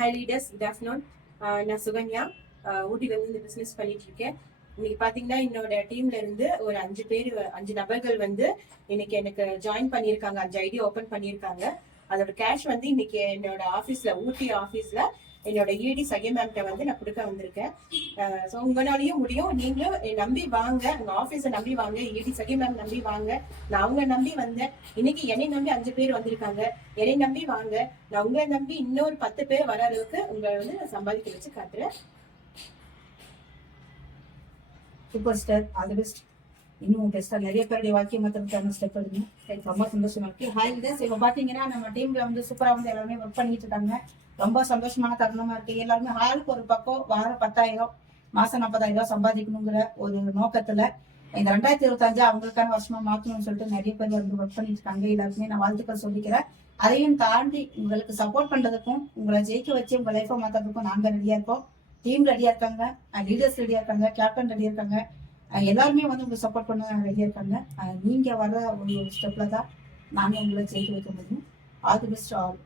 Hi leaders, good afternoon. நான் சுகன்யா, ஊட்டில இருந்து இந்த பிசினஸ் பண்ணிட்டு இருக்கேன். இன்னைக்கு பாத்தீங்கன்னா என்னோட டீம்ல இருந்து ஒரு 5 நபர்கள் வந்து இன்னைக்கு எனக்கு ஜாயின் பண்ணியிருக்காங்க, 5 ஐடி ஓபன் பண்ணியிருக்காங்க. அதோட கேஷ் வந்து இன்னைக்கு என்னோட ஆஃபீஸ்ல, ஊட்டி ஆஃபீஸ்ல என்னோட இடி சகே மேம்கிட்ட வந்து நான் கொடுக்க வந்திருக்கேன். ஸோ உங்களாலையும் முடியும், நீங்களும் நம்பி வாங்க, உங்க ஆஃபீஸை நம்பி வாங்க, இடி சகே மேம் நம்பி வாங்க. நான் அவங்க நம்பி வந்தேன், இன்னைக்கு என்னை நம்பி 5 பேர் வந்திருக்காங்க. என்னை நம்பி வாங்க, நான் உங்களை நம்பி இன்னொரு 10 பேர் வர அளவுக்கு உங்களை வந்து நான் சம்பாதிக்க வச்சு காட்டுறேன். Super star, all the best. இன்னும் பெஸ்டா நிறைய பேருடைய வாழ்க்கை மாத்திரத்துக்கான ஸ்டெப் எடுங்க. ரொம்ப சந்தோஷமா இருக்கு. ஹாய் லீடர்ஸ், இப்போ பாத்தீங்கன்னா நம்ம டீம்ல வந்து சூப்பரா வந்து எல்லாருமே ஒர்க் பண்ணிட்டு இருக்காங்க. ரொம்ப சந்தோஷமான தருணமா இருக்கு. எல்லாருமே ஆளுக்கு ஒரு பக்கம் வாரம் 10,000, மாசம் 40,000 சம்பாதிக்கணுங்கிற ஒரு நோக்கத்துல இந்த 2025 அவங்களுக்கான வருஷமா மாற்றணும்னு சொல்லிட்டு நிறைய பேர் வந்து ஒர்க் பண்ணிட்டு இருக்காங்க. எல்லாருக்குமே நான் வாழ்த்துக்கள் சொல்லிக்கிறேன். அதையும் தாண்டி உங்களுக்கு சப்போர்ட் பண்றதுக்கும், உங்களை ஜெயிக்க வச்சு உங்க லைஃபை மாத்துறதுக்கும் நாங்க ரெடியா இருக்கோம். டீம் ரெடியா இருக்காங்க, லீடர்ஸ் ரெடியா இருக்காங்க, கேப்டன் ரெடியா இருக்காங்க. எல்லாருமே வந்து உங்களுக்கு சப்போர்ட் பண்ண ரெடியா இருக்காங்க. நீங்க வர ஒரு ஸ்டெப்ல தான் நாங்க உங்களை ஜெயிக்க வைக்க முடியும். All the best all.